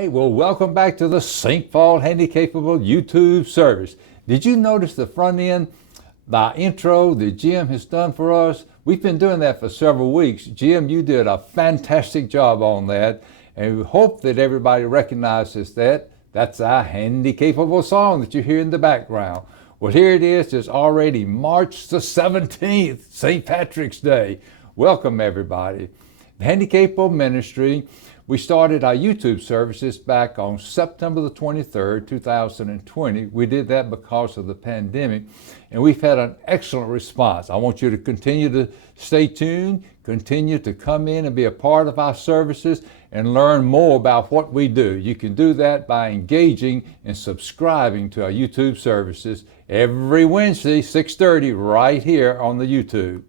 right, well, welcome back to the St. Paul Handicapable YouTube service. Did you notice the front end, the intro that Jim has done for us? We've been doing that for several weeks. Jim, you did a fantastic job on that, and we hope that everybody recognizes that. That's our Handicapable song that you hear in the background. Well, here it is. It's already March the 17th, St. Patrick's Day. Welcome, everybody. The Handicapable Ministry, we started our YouTube services back on September the 23rd, 2020. We did that because of the pandemic, and we've had an excellent response. I want you to continue to stay tuned, continue to come in and be a part of our services and learn more about what we do. You can do that by engaging and subscribing to our YouTube services every Wednesday, 6:30, right here on the YouTube.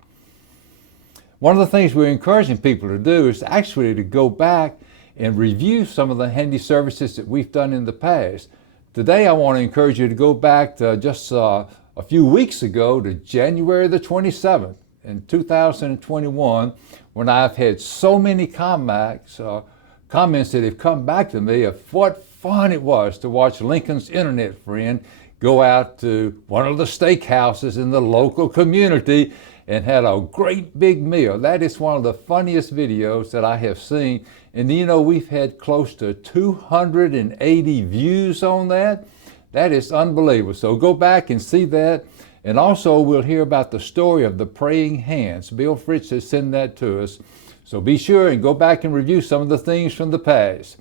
One of the things we're encouraging people to do is actually to go back and review some of the handy services that we've done in the past. Today I want to encourage you to go back to just a few weeks ago to January the 27th in 2021, when I've had so many comments that have come back to me of what fun it was to watch Lincoln's internet friend go out to one of the steakhouses in the local community and had a great big meal. That is one of the funniest videos that I have seen. And you know, we've had close to 280 views on that. That is unbelievable. So go back and see that. And also we'll hear about the story of the praying hands. Bill Fritz has sent that to us. So be sure and go back and review some of the things from the past.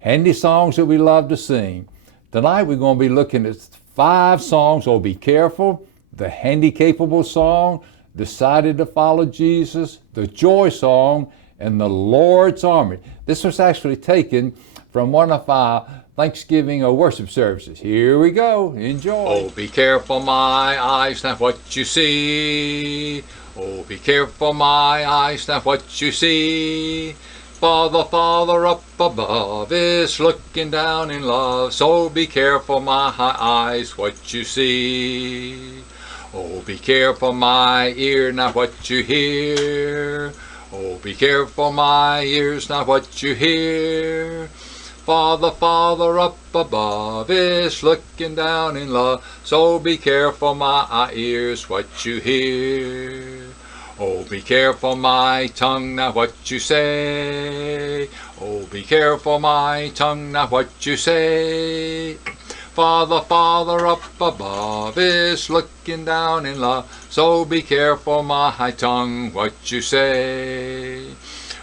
Handy songs that we love to sing. Tonight we're going to be looking at 5 songs. Oh, be careful. The Handicapable song, Decided to Follow Jesus, the Joy song, and the Lord's Army. This was actually taken from one of our Thanksgiving or worship services. Here we go. Enjoy. Oh, be careful, my eyes, not what you see. Oh, be careful, my eyes, not what you see. For the Father up above is looking down in love. So be careful, my eyes, what you see. Oh, be careful, my ear, not what you hear. Oh, be careful, my ears, not what you hear. For the Father up above is looking down in love. So be careful, my ears, what you hear. Oh, be careful, my tongue, not what you say. Oh, be careful, my tongue, not what you say. For the Father up above is looking down in love. So be careful, my tongue, what you say.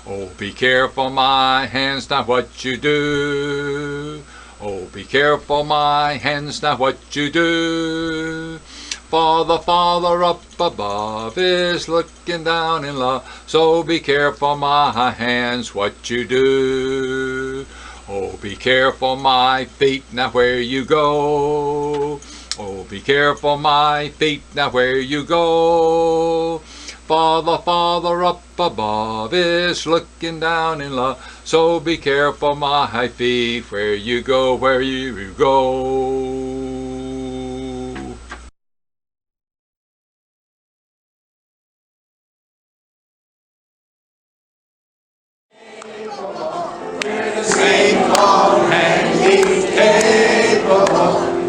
Oh, be careful, my hands, not what you do. Oh, be careful, my hands, not what you do. For the Father up above is looking down in love. So be careful, my hands, what you do. Oh, be careful, my feet, not where you go. Oh, be careful, my feet, not where you go. For the Father up above is looking down in love. So be careful, my feet, where you go, where you go. St. Paul Handicapable,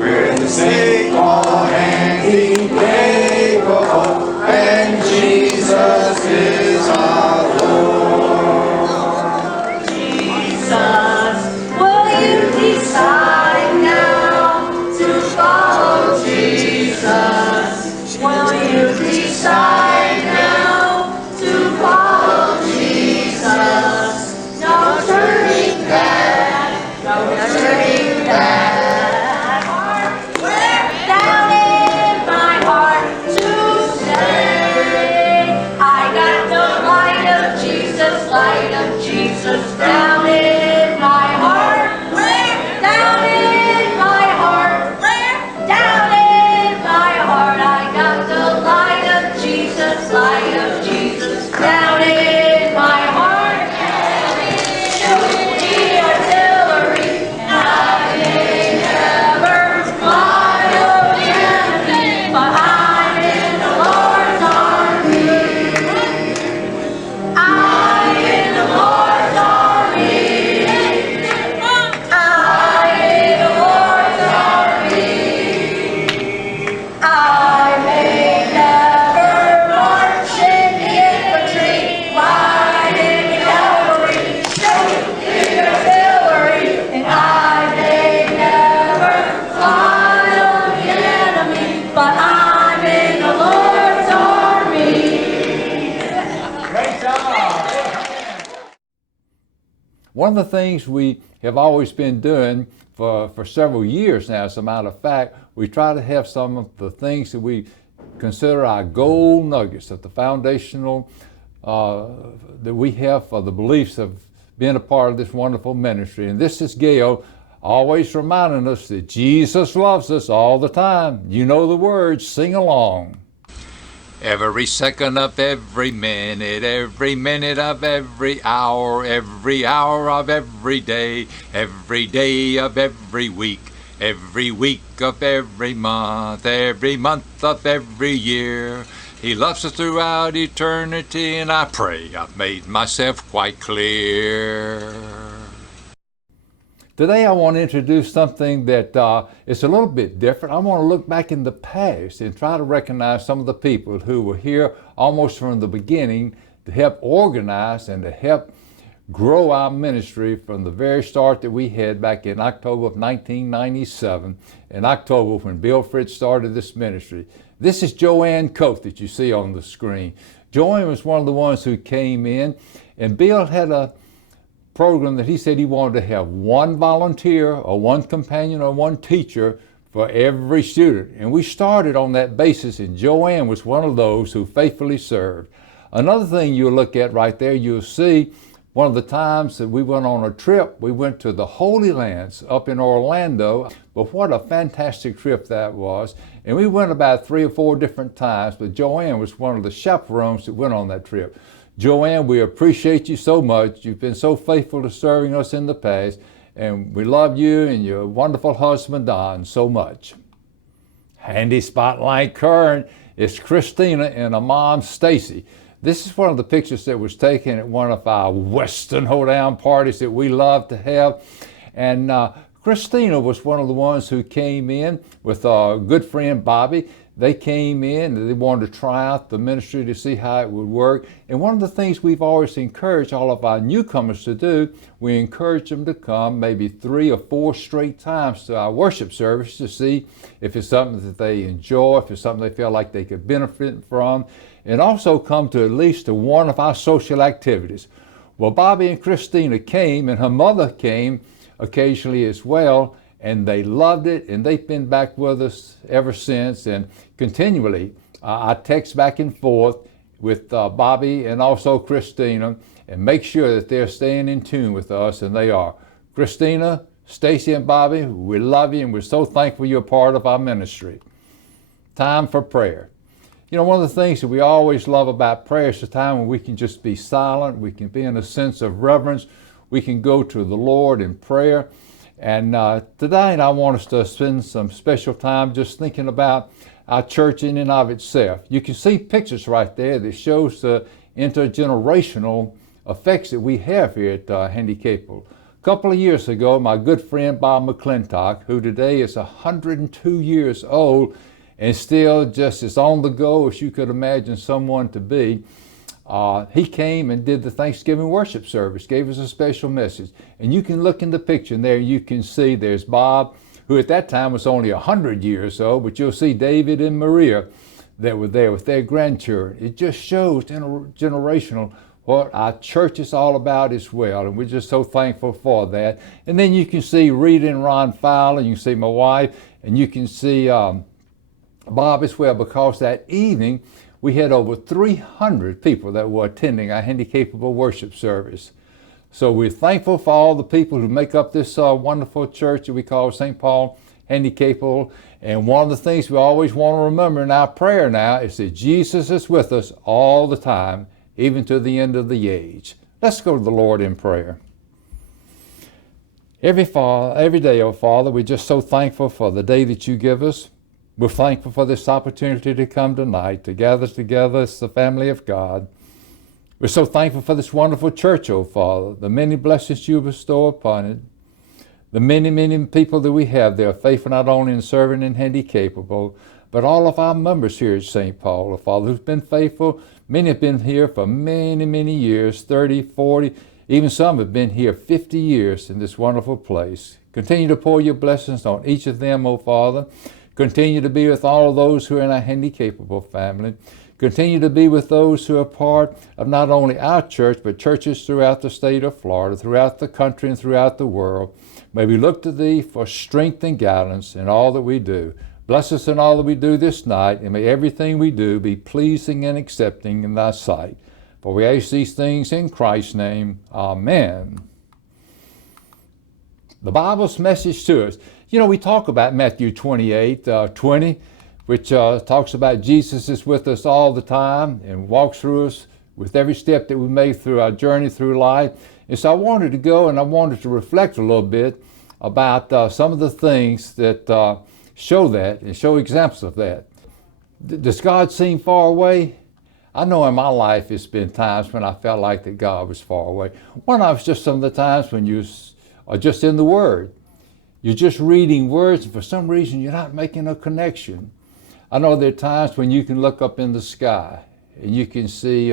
we're the St. Paul Handicapable, and Jesus is our Lord. Jesus, will you decide now One of the things we have always been doing for several years now, as a matter of fact, we try to have some of the things that we consider our gold nuggets of the foundational that we have for the beliefs of being a part of this wonderful ministry. And this is Gail, always reminding us that Jesus loves us all the time. You know the words, sing along. Every second of every minute of every hour of every day of every week of every month of every year. He loves us throughout eternity, and I pray I've made myself quite clear. Today I want to introduce something that is a little bit different. I want to look back in the past and try to recognize some of the people who were here almost from the beginning to help organize and to help grow our ministry from the very start that we had back in October of 1997, in October when Bill Fritz started this ministry. This is Joanne Coate that you see on the screen. Joanne was one of the ones who came in, and Bill had a program that he said he wanted to have one volunteer or one companion or one teacher for every student. And we started on that basis, and Joanne was one of those who faithfully served. Another thing you'll look at right there, you'll see one of the times that we went on a trip, we went to the Holy Lands up in Orlando. But what a fantastic trip that was. And we went about 3 or 4 different times, but Joanne was one of the chaperones that went on that trip. Joanne, we appreciate you so much. You've been so faithful to serving us in the past, and we love you and your wonderful husband, Don, so much. Handy spotlight current is Christina and her mom, Stacy. This is one of the pictures that was taken at one of our Western hoedown parties that we love to have. And Christina was one of the ones who came in with our good friend Bobby. They came in and they wanted to try out the ministry to see how it would work. And one of the things we've always encouraged all of our newcomers to do, we encourage them to come maybe 3 or 4 straight times to our worship service to see if it's something that they enjoy, if it's something they feel like they could benefit from, and also come to at least to one of our social activities. Well, Bobby and Christina came, and her mother came occasionally as well, and they loved it, and they've been back with us ever since. And continually, I text back and forth with Bobby and also Christina and make sure that they're staying in tune with us, and they are. Christina, Stacy, and Bobby, we love you, and we're so thankful you're part of our ministry. Time for prayer. You know, one of the things that we always love about prayer is the time when we can just be silent, we can be in a sense of reverence, we can go to the Lord in prayer. And tonight I want us to spend some special time just thinking about our church in and of itself. You can see pictures right there that shows the intergenerational effects that we have here at Handicapable. A couple of years ago, my good friend Bob McClintock, who today is 102 years old and still just as on the go as you could imagine someone to be, he came and did the Thanksgiving worship service, gave us a special message. And you can look in the picture and there you can see there's Bob, who at that time was only 100 years old, but you'll see David and Maria that were there with their grandchildren. It just shows generational what our church is all about as well, and we're just so thankful for that. And then you can see Rita and Ron Fowler, you can see my wife, and you can see Bob as well, because that evening we had over 300 people that were attending our Handicapable worship service. So we're thankful for all the people who make up this wonderful church that we call St. Paul Handicapable. And one of the things we always want to remember in our prayer now is that Jesus is with us all the time, even to the end of the age. Let's go to the Lord in prayer. Every day, oh Father, we're just so thankful for the day that you give us. We're thankful for this opportunity to come tonight, to gather together as the family of God. We're so thankful for this wonderful church, oh Father, the many blessings you bestow upon it, the many, many people that we have there, faithful not only in serving and Handicapable, but all of our members here at St. Paul, oh Father, who've been faithful. Many have been here for many, many years, 30, 40, even some have been here 50 years in this wonderful place. Continue to pour your blessings on each of them, oh Father. Continue to be with all of those who are in our Handicapable family. Continue to be with those who are part of not only our church, but churches throughout the state of Florida, throughout the country, and throughout the world. May we look to Thee for strength and guidance in all that we do. Bless us in all that we do this night, and may everything we do be pleasing and accepting in Thy sight. For we ask these things in Christ's name. Amen. The Bible's message to us. You know, we talk about Matthew 28:20, which talks about Jesus is with us all the time and walks through us with every step that we make through our journey through life. And so I wanted to go and I wanted to reflect a little bit about some of the things that show that and show examples of that. Does God seem far away? I know in my life it's been times when I felt like that God was far away. One of it's just some of the times when you are just in the Word. You're just reading words, and for some reason you're not making a connection. I know there are times when you can look up in the sky and you can see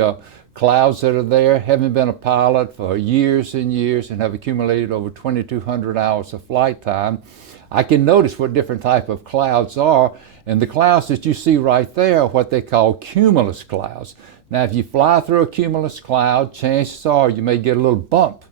clouds that are there. Having been a pilot for years and years and have accumulated over 2,200 hours of flight time, I can notice what different type of clouds are, and the clouds that you see right there are what they call cumulus clouds. Now, if you fly through a cumulus cloud, chances are you may get a little bump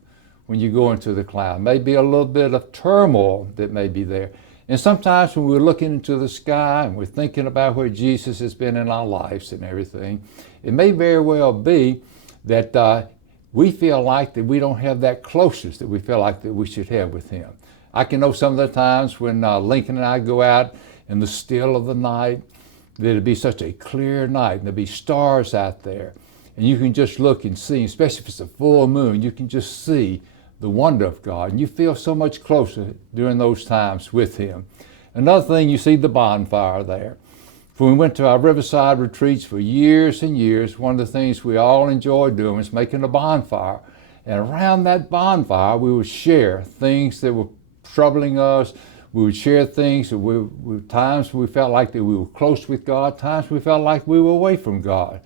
when you go into the cloud. Maybe a little bit of turmoil that may be there. And sometimes when we're looking into the sky and we're thinking about where Jesus has been in our lives and everything, it may very well be that we feel like that we don't have that closeness that we feel like that we should have with Him. I can know some of the times when Lincoln and I go out in the still of the night, that it'd be such a clear night and there'd be stars out there. And you can just look and see, especially if it's a full moon, you can just see the wonder of God, and you feel so much closer during those times with Him. Another thing, you see the bonfire there. When we went to our Riverside retreats for years and years, one of the things we all enjoyed doing was making a bonfire. And around that bonfire, we would share things that were troubling us. We would share things that times we felt like that we were close with God, times we felt like we were away from God.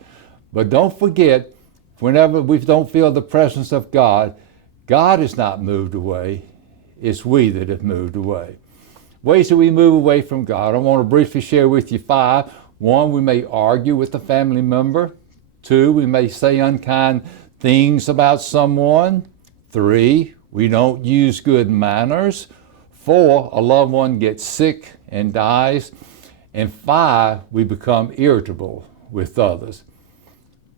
But don't forget, whenever we don't feel the presence of God, God is not moved away. It's we that have moved away. Ways that we move away from God. I want to briefly share with you 5. 1, we may argue with a family member. 2, we may say unkind things about someone. 3, we don't use good manners. 4, a loved one gets sick and dies. And 5, we become irritable with others.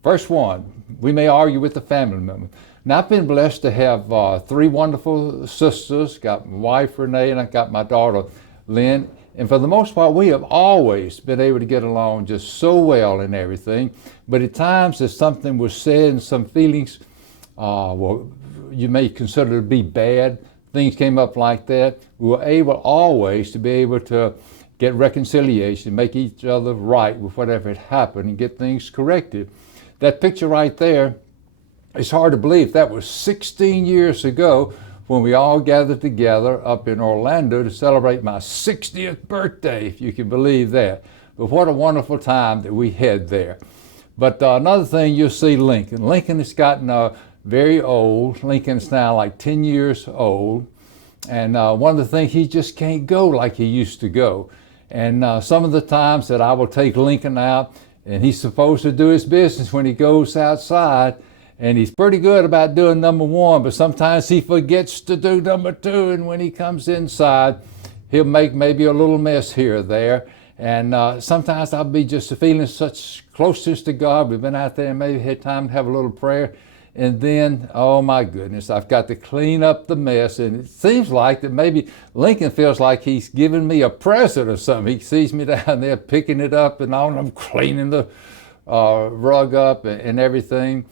Verse 1, we may argue with a family member. Now, I've been blessed to have 3 wonderful sisters. Got my wife, Renee, and I got my daughter, Lynn. And for the most part, we have always been able to get along just so well and everything. But at times, if something was said and some feelings, you may consider to be bad, things came up like that, we were able always to be able to get reconciliation, make each other right with whatever had happened and get things corrected. That picture right there, it's hard to believe that was 16 years ago when we all gathered together up in Orlando to celebrate my 60th birthday, if you can believe that. But what a wonderful time that we had there. But another thing, you'll see Lincoln. Lincoln has gotten very old. Lincoln's now like 10 years old. And one of the things, he just can't go like he used to go. And some of the times that I will take Lincoln out, and he's supposed to do his business when he goes outside, and he's pretty good about doing number 1, but sometimes he forgets to do number 2, and when he comes inside, he'll make maybe a little mess here or there. And sometimes I'll be just feeling such closeness to God. We've been out there and maybe had time to have a little prayer. And then, oh my goodness, I've got to clean up the mess. And it seems like that maybe Lincoln feels like he's giving me a present or something. He sees me down there picking it up and all, and I'm cleaning the rug up and everything.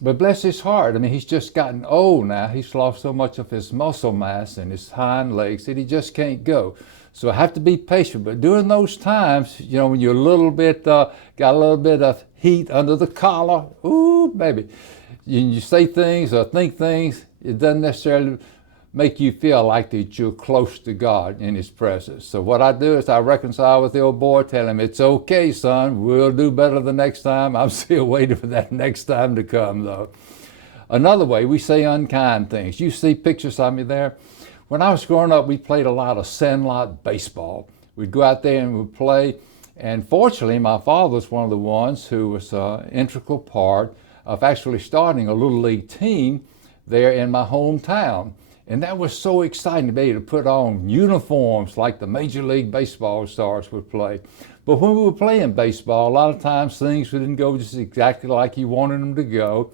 But bless his heart, I mean, he's just gotten old now. He's lost so much of his muscle mass in his hind legs that he just can't go. So I have to be patient. But during those times, you know, when you're a little bit, got a little bit of heat under the collar, ooh, baby, you say things or think things, it doesn't necessarily make you feel like that you're close to God in His presence. So what I do is I reconcile with the old boy, tell him, it's okay, son, we'll do better the next time. I'm still waiting for that next time to come, though. Another way, we say unkind things. You see pictures of me there. When I was growing up, we played a lot of sandlot baseball. We'd go out there and we'd play, And fortunately, my father was one of the ones who was an integral part of actually starting a little league team there in my hometown. And that was so exciting to be able to put on uniforms like the Major League Baseball stars would play. But when we were playing baseball, a lot of times things didn't go just exactly like you wanted them to go.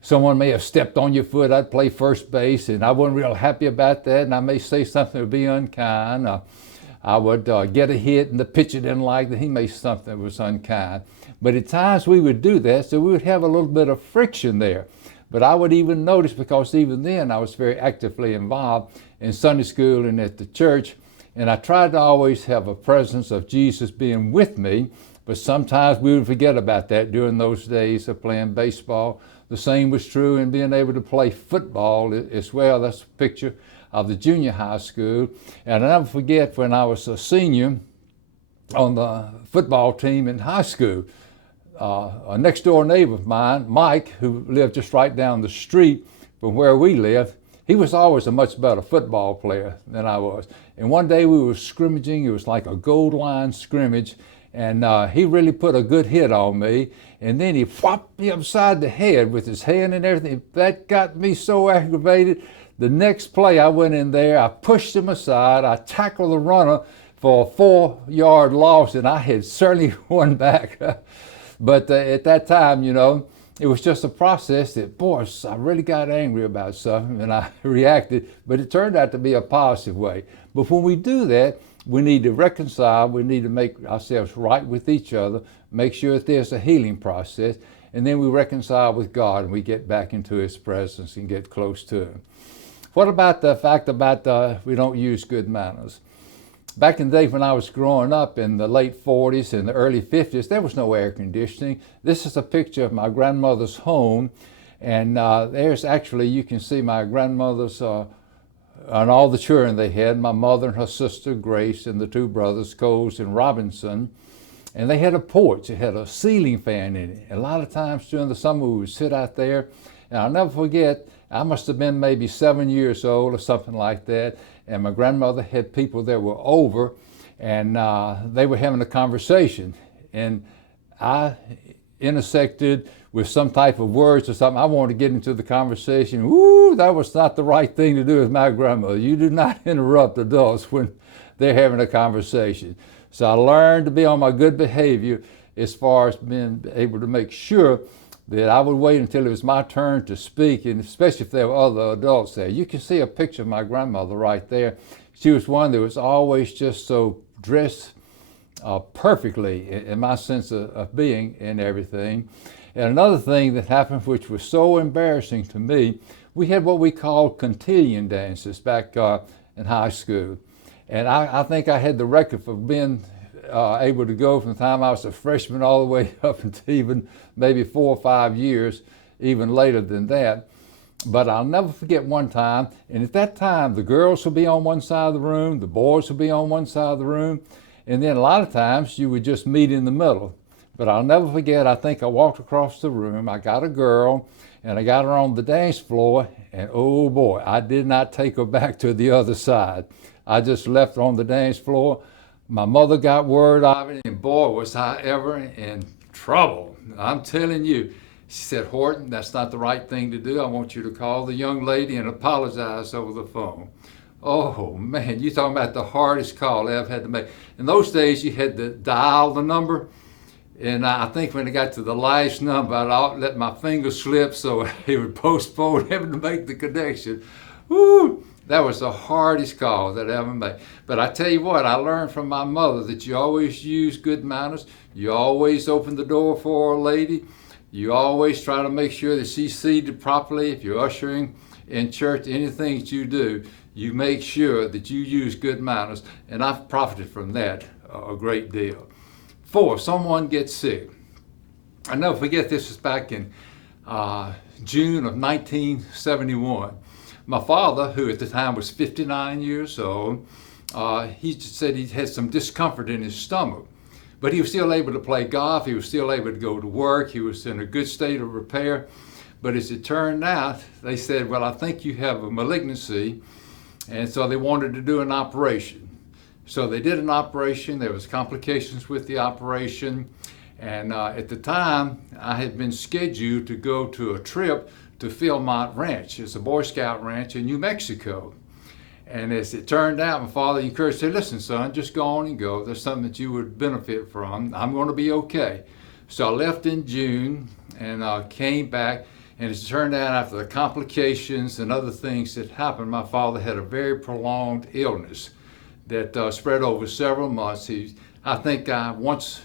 Someone may have stepped on your foot. I'd play first base, and I wasn't real happy about that, and I may say something that would be unkind. I would get a hit, and the pitcher didn't like that. He made something that was unkind. But at times we would do that, so we would have a little bit of friction there. But I would even notice, because even then I was very actively involved in Sunday school and at the church, and I tried to always have a presence of Jesus being with me, but sometimes we would forget about that during those days of playing baseball. The same was true in being able to play football as well. That's a picture of the junior high school. And I'll never forget when I was a senior on the football team in high school, a next door neighbor of mine, Mike, who lived just right down the street from where we lived, he was always a much better football player than I was. And one day we were scrimmaging. It was like a goal line scrimmage, and he really put a good hit on me. And then he whopped me upside the head with his hand and everything. That got me so aggravated. The next play I went in there, I pushed him aside, I tackled the runner for a 4-yard loss, and I had certainly won back. But at that time, you know, it was just a process that, boy, I really got angry about something and I reacted, but it turned out to be a positive way. But when we do that, we need to reconcile, we need to make ourselves right with each other, make sure that there's a healing process, and then we reconcile with God and we get back into His presence and get close to Him. What about the fact about we don't use good manners? Back in the day when I was growing up in the late 40s and the early 50s, there was no air conditioning. This is a picture of my grandmother's home, and there's actually, you can see my grandmother's and all the children they had, my mother and her sister Grace and the 2 brothers, Coles and Robinson. And they had a porch. It had a ceiling fan in it. And a lot of times during the summer we would sit out there, and I'll never forget, I must have been maybe 7 years old or something like that, and my grandmother had people that were over, and they were having a conversation, and I intersected with some type of words or something. I wanted to get into the conversation. Ooh, that was not the right thing to do with my grandmother. You do not interrupt adults when they're having a conversation. So I learned to be on my good behavior as far as being able to make sure that I would wait until it was my turn to speak, and especially if there were other adults there. You can see a picture of my grandmother right there. She was one that was always just so dressed perfectly in my sense of being and everything. And another thing that happened, which was so embarrassing to me, we had what we called cotillion dances back in high school. And I think I had the record for being able to go from the time I was a freshman all the way up until even maybe 4 or 5 years, even later than that. But I'll never forget one time, and at that time the girls would be on one side of the room, the boys would be on one side of the room, and then a lot of times you would just meet in the middle. But I'll never forget, I think I walked across the room, I got a girl, and I got her on the dance floor, and oh boy, I did not take her back to the other side. I just left her on the dance floor. My mother got word of it, and boy, was I ever in trouble. I'm telling you. She said, Horton, that's not the right thing to do. I want you to call the young lady and apologize over the phone. Oh man, you talking about the hardest call I ever had to make. In those days, you had to dial the number, and I think when it got to the last number, I'd let my finger slip so it would postpone having to make the connection. Woo! That was the hardest call that I ever made. But I tell you what, I learned from my mother that you always use good manners. You always open the door for a lady. You always try to make sure that she's seated properly. If you're ushering in church, anything that you do, you make sure that you use good manners. And I've profited from that a great deal. 4, someone gets sick. I never forget, this was back in June of 1971. My father, who at the time was 59 years old, he said he had some discomfort in his stomach. But he was still able to play golf, he was still able to go to work, he was in a good state of repair. But as it turned out, they said, well, I think you have a malignancy, and so they wanted to do an operation. So they did an operation. There was complications with the operation. And at the time, I had been scheduled to go to a trip to Philmont Ranch. It's a Boy Scout ranch in New Mexico. And as it turned out, my father encouraged, said, listen, son, just go on and go. There's something that you would benefit from. I'm going to be okay. So I left in June and came back. And as it turned out, after the complications and other things that happened, my father had a very prolonged illness that spread over several months. I think once,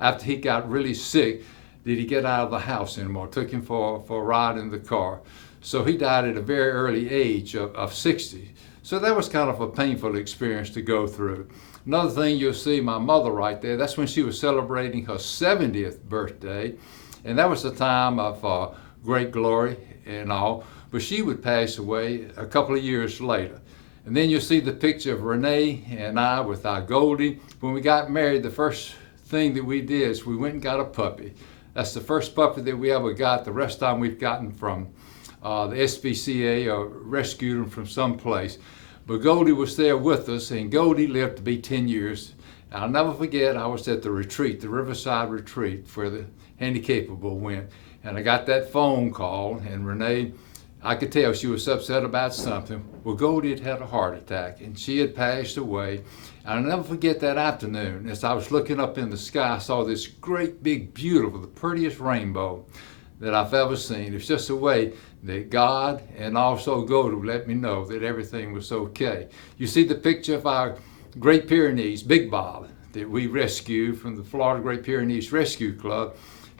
after he got really sick, did he get out of the house anymore. Took him for a ride in the car. So he died at a very early age of 60. So that was kind of a painful experience to go through. Another thing, you'll see my mother right there. That's when she was celebrating her 70th birthday. And that was a time of great glory and all. But she would pass away a couple of years later. And then you'll see the picture of Renee and I with our Goldie. When we got married, the first thing that we did is we went and got a puppy. That's the first puppy that we ever got. The rest of the time we've gotten from the SPCA or rescued them from someplace. But Goldie was there with us, and Goldie lived to be 10 years. I'll never forget, I was at the retreat, the Riverside retreat, where the Handicapable went. And I got that phone call, and Renee, I could tell she was upset about something. Well, Goldie had had a heart attack, and she had passed away. And I'll never forget that afternoon. As I was looking up in the sky, I saw this great, big, beautiful, the prettiest rainbow that I've ever seen. It's just a way that God and also Goldie let me know that everything was okay. You see the picture of our Great Pyrenees, Big Bob, that we rescued from the Florida Great Pyrenees Rescue Club.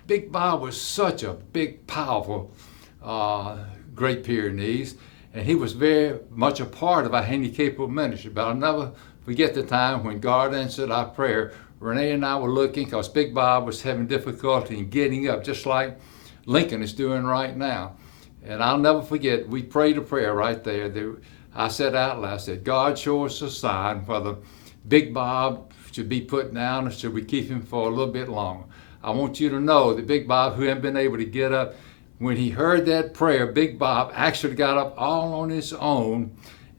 Big Bob was such a big, powerful Great Pyrenees, and he was very much a part of our Handicapable Ministry. But I'll never forget the time when God answered our prayer. Renee and I were looking because Big Bob was having difficulty in getting up, just like Lincoln is doing right now. And I'll never forget, we prayed a prayer right there. I said out loud, I said, God, show us a sign whether Big Bob should be put down or should we keep him for a little bit longer. I want you to know that Big Bob, who hadn't been able to get up, when he heard that prayer, Big Bob actually got up all on his own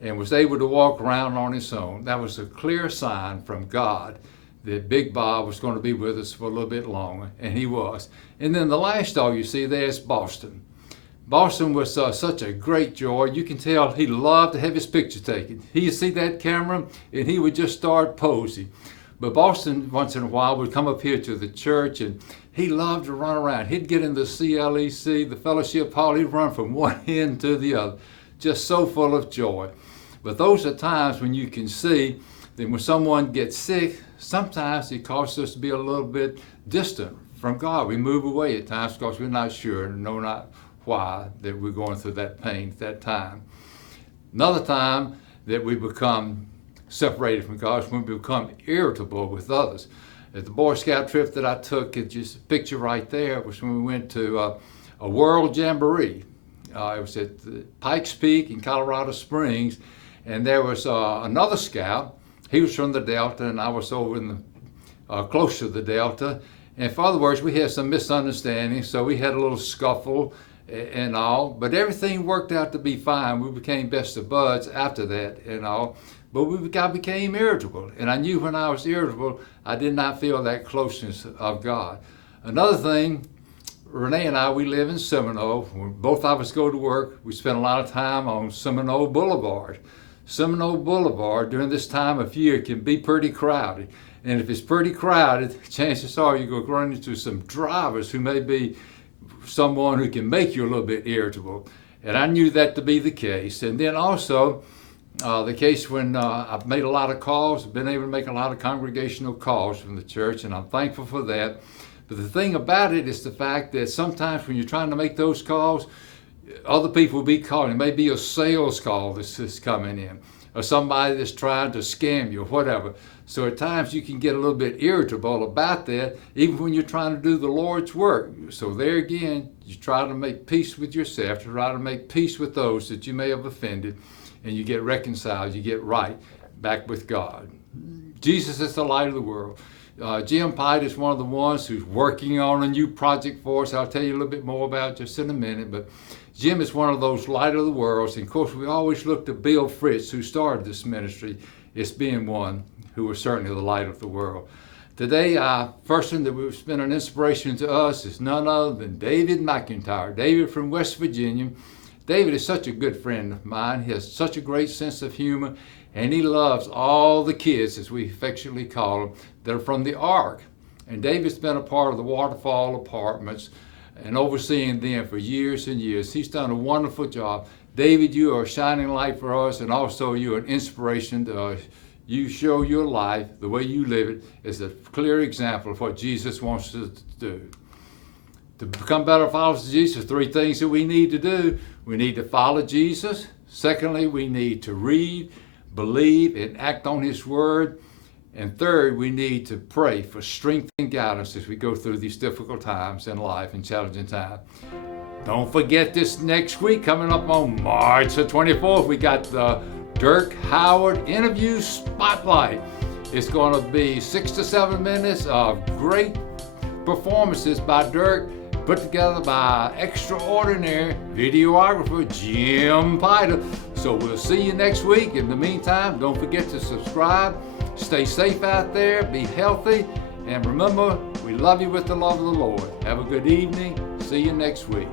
and was able to walk around on his own. That was a clear sign from God that Big Bob was going to be with us for a little bit longer, and he was. And then the last dog you see there is Boston. Boston was such a great joy. You can tell he loved to have his picture taken. He'd see that camera and he would just start posing. But Boston, once in a while, would come up here to the church, and he loved to run around. He'd get in the CLEC, the fellowship hall. He'd run from one end to the other, just so full of joy. But those are times when you can see that when someone gets sick, sometimes it causes us to be a little bit distant from God. We move away at times because we're not sure and know not why that we're going through that pain at that time. Another time that we become separated from God is when we become irritable with others. At the Boy Scout trip that I took, it's just a picture right there, was when we went to a World Jamboree. It was at Pikes Peak in Colorado Springs, and there was another scout. He was from the Delta, and I was over in the close to the Delta. And for other words, we had some misunderstandings, so we had a little scuffle and all, but everything worked out to be fine. We became best of buds after that and all, but I became irritable, and I knew when I was irritable, I did not feel that closeness of God. Another thing, Renee and I, we live in Seminole. When both of us go to work, we spend a lot of time on Seminole Boulevard. Seminole Boulevard during this time of year can be pretty crowded, and if it's pretty crowded, chances are you're going to run into some drivers who may be someone who can make you a little bit irritable. And I knew that to be the case. And then also the case when I've made a lot of calls, been able to make a lot of congregational calls from the church, and I'm thankful for that. But the thing about it is the fact that sometimes when you're trying to make those calls, other people will be calling. It may be a sales call that's coming in, or somebody that's trying to scam you or whatever. So at times you can get a little bit irritable about that, even when you're trying to do the Lord's work. So there again, you try to make peace with yourself, try to make peace with those that you may have offended, and you get reconciled, you get right back with God. Jesus is the light of the world. Jim Pite is one of the ones who's working on a new project for us. I'll tell you a little bit more about it just in a minute, but Jim is one of those light of the worlds. And of course, we always look to Bill Fritz, who started this ministry. it's being one who is certainly the light of the world. Today, our person that has been an inspiration to us is none other than David McIntyre. David from West Virginia. David is such a good friend of mine. He has such a great sense of humor, and he loves all the kids, as we affectionately call them, that are from the Ark. And David's been a part of the Waterfall Apartments and overseeing them for years and years. He's done a wonderful job. David, you are a shining light for us, and also you're an inspiration to us. You show your life, the way you live it, is a clear example of what Jesus wants us to do. To become better followers of Jesus, 3 things that we need to do. We need to follow Jesus. Secondly, we need to read, believe, and act on His Word. And third, we need to pray for strength and guidance as we go through these difficult times in life and challenging times. Don't forget this next week, coming up on March the 24th, we got the Dirk Howard Interview Spotlight. It's going to be 6 to 7 minutes of great performances by Dirk, put together by extraordinary videographer Jim Piter. So we'll see you next week. In the meantime, don't forget to subscribe. Stay safe out there, be healthy, and remember, we love you with the love of the Lord. Have a good evening. See you next week.